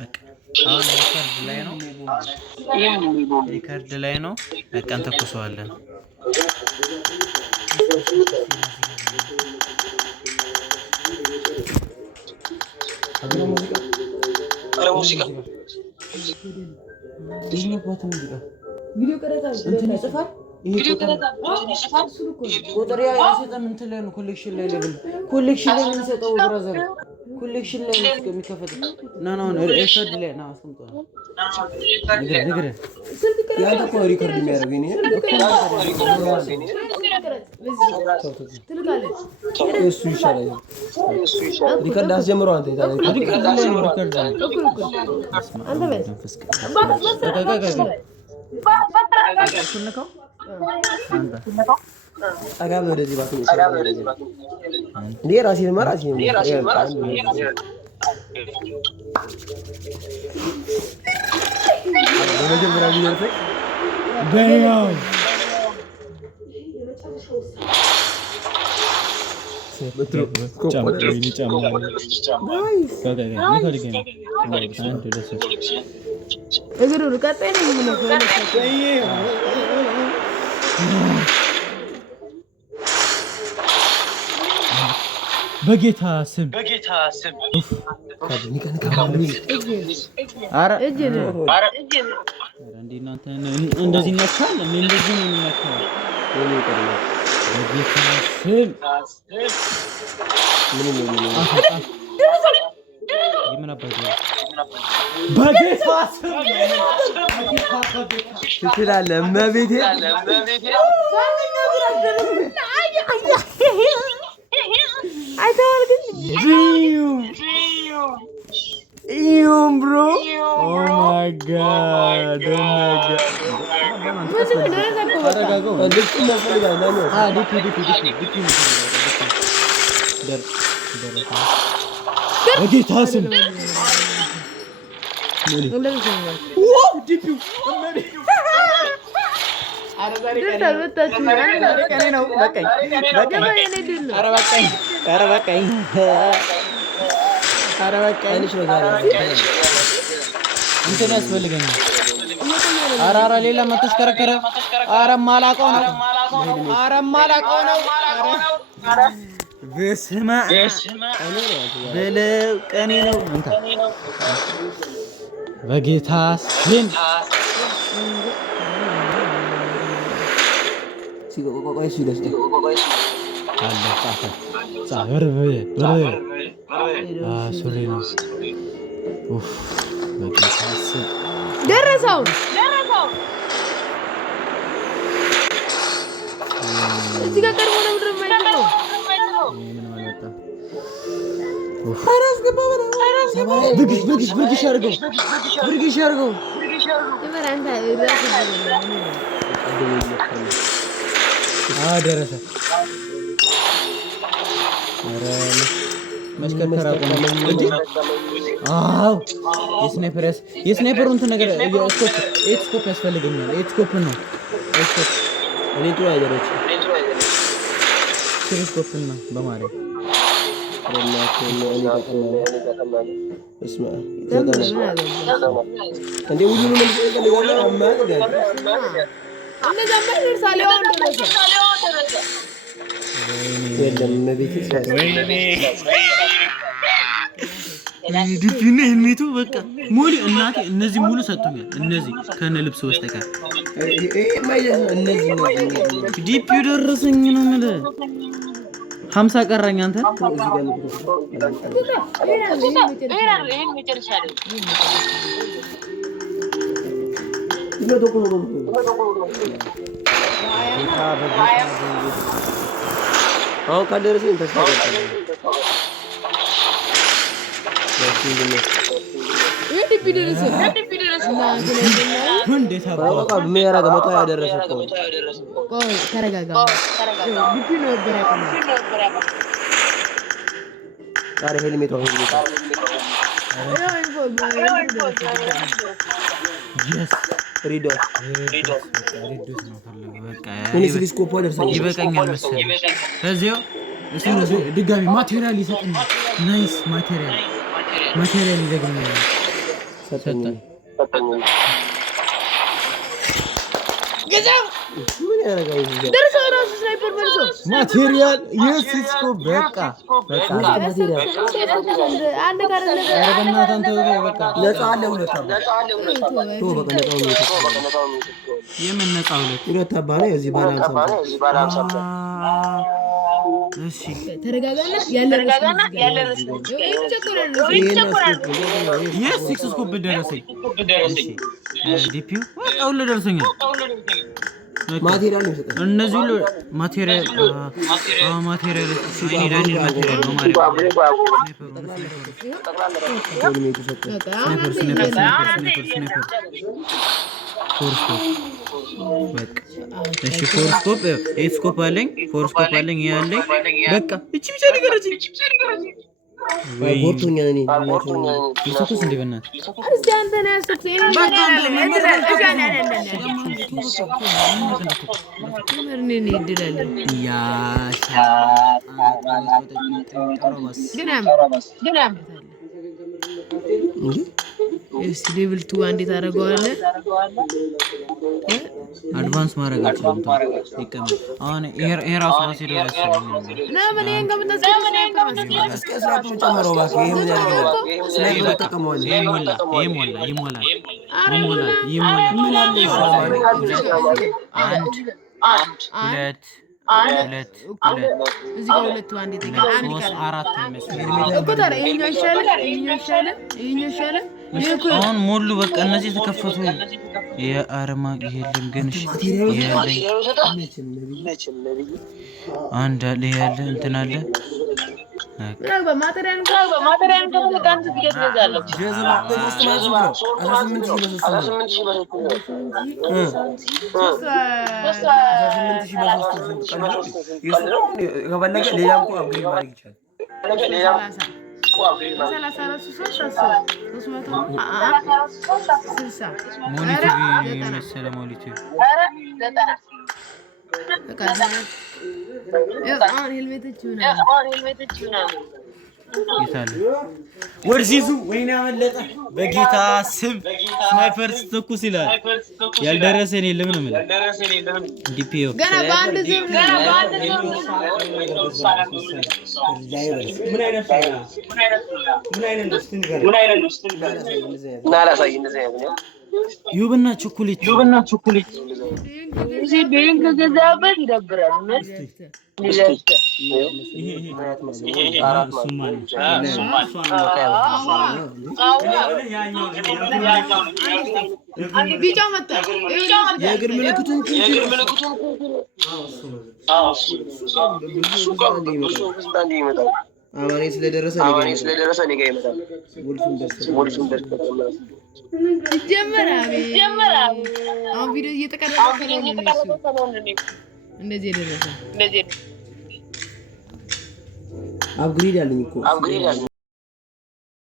በቃ አሁን ሪከርድ ላይ ነው በቃ እንተኩሰዋለን ሙዚቃ ቪዲዮ ቀረጻ እንትን ይጽፋል ይሄ ቁጥር ያሰጠን እንትን ላይ ነው ኮሌክሽን ላይ ነው የሚሰጠው ብራዘር ኮሌክሽን ላይ ነው የሚከፈት ነው ሪከርድ ላይ ነው አስቀምጠው ንገር ያንተ እኮ ሪከርድ የሚያደርገኝ እሱ ይሻላል ሪከርድ አስጀምረው አንተ ሪከርድ ላይ ነው ሪከርድ አንተ ሽንከው አጋብ ወደዚህ ባክ እንዴ ራሴ ለማራሴ በመጀመሪያ ቢደርስ ዳያው በጌታ ስም አረ እንዴናንተ እንደዚህ ነካል እንደዚህ ነው የሚነካው በጌታ ስም ምን ይመናባይ በጌታ ስም ትችላለህ እመቤቴ አይተዋል ግን Damn bro oh my god እንትን ያስፈልገኛል አራራ ሌላ መተሽከረከረ አረማላቀው ነው በስማ በለው ቀኔ ነው እንታ በጌታ ስም ሲቆቆቆይ ሲደስ አለ ጻፈር ሱሪ ነው ኡፍ በጌታ ስም ደረሰው እዚህ ጋር ቀርቦ ነው ምድር የማይጠፋው ምን ማለት ነው ኡፍ አራስ ገባ ብርግሽ አድርገው ይመራንታ ራስ ደረሰ መስከተራ ቆም እንጂ አው የስናይፐር እንትን ነገር ስኮፕ ያስፈልገኛል ስኮፕ ነው ስኮፕ እኔ ጥሩ አይደረች ስኮፕ ነው በማለት እስማ እንዴ ሁሉንም ልትፈልጋለህ አማድ እንደዛ ማለት ደረሰ የለም መቤት ዲፒና ሄልሜቱ በቃ ሙሉ እናቴ እነዚህ ሙሉ ሰጥቶኛል እነዚህ ከነ ልብስ ወስተካል እነዚህ ዲፒው ደረሰኝ ነው ማለት 50 ቀረኝ አንተ አሁን ካደረሰኝ ተስፋ አደርጋለሁ እንዴት ቢደረሰ እንዴት አባባ ሜራ ገመታ ያደረሰ ቆይ ተረጋጋ ዲፒ ነው በራቀም ታረ ሄልሜት ነው yes ሪዶ ነው በቃ እኔ ስኮፕ አደረሰኝ ይበቃኛል መሰለኝ ከዚያው እሱ ድጋሚ ማቴሪያል ይሰጥኛል ናይስ ማቴሪያል ይዘግኛል ሰጠኝ ገዛው ምን ያረጋው ደርሶ ራሱ ስናይፐር መልሶ ማቴሪያል የሲስኮ በቃ ማቴሪያል አንድ ጋር በእናትህ አንተ በቃ ነፃ አለ ሁለት አባ ቶ በቃ ነፃው የምን ነፃ ሁለት አባ ነው እዚህ ባለ 50 እሺ ተረጋጋና ያለነው የሲክስ ስኮፕ ደረሰኝ እሺ ዲፒው ሁሉ ደረሰኛል ማቴሪያል ይሰጣል እነዚህ ሁሉ ማቴሪያል ማቴሪያል አይኒ ማቴሪያል ነው ማለት ስናይፐር እሺ ፎርስኮፕ ኤስኮፕ አለኝ ፎርስኮፕ አለኝ ያለኝ በቃ እቺ ብቻ ነገረችኝ ቦርቶኛ ነኝ ይሰጡስ እንደ በእናት እስቲ አንተ ነህ ያስኩት ምን ይድላል ያሻ ግናም እስቲ ሌቭል 2 አንዴ ታደርገዋለህ አድቫንስ ማድረግ አልችልም ይቀመጥ አሁን ይሄ ራሱ ማሲዶ ያስፈልጋል እና ምን እንገምታ ስናይፐር እስከ ስራቱ ጨምረው ባክ ይሄ ምን ያደርጋል ስናይፐር ተጠቀመዋል ይሞላል ሁለት እዚህ ጋር ሁለት አንዴ ተገና አንድ ቀን አራት ነው እኮ ታዲያ ይሄኛው ይሻላል አሁን ሞሉ በቃ እነዚህ ተከፈቱ የአርማ ይሄልን ግን አንድ አለ ያለ እንትን አለ ማቴሪያል ከመጣን ትገዛለች ጀዝማ በስተማዝ ነው 18000 ከፈለገ ሌላ እንኳን አብግሬድ ማድረግ ይቻላል ሞኒቲቭ ይታለ ወርዚዙ ወይና መለጠ በጌታ ስም ስናይፐር ተኩስ ይላል ያልደረሰን የለም ነው ማለት ዲፒኦ ገና በአንድ ዙር ምን አይነት ናላሳይ እንደዚህ ነው ዩብና ቾኮሌት እዚህ ቤንክ ገዛበት ይደብራል ቢጫው መጣ የእግር ምልክቱን አማኔ ስለደረሰ እኔ ጋር ይመጣል ወልፉን ደርሰናል ጀመራ አሁን ቪዲዮ እየተቀረጸ ነው እንደዚህ ደረሰ አፕግሬድ ያለኝ እኮ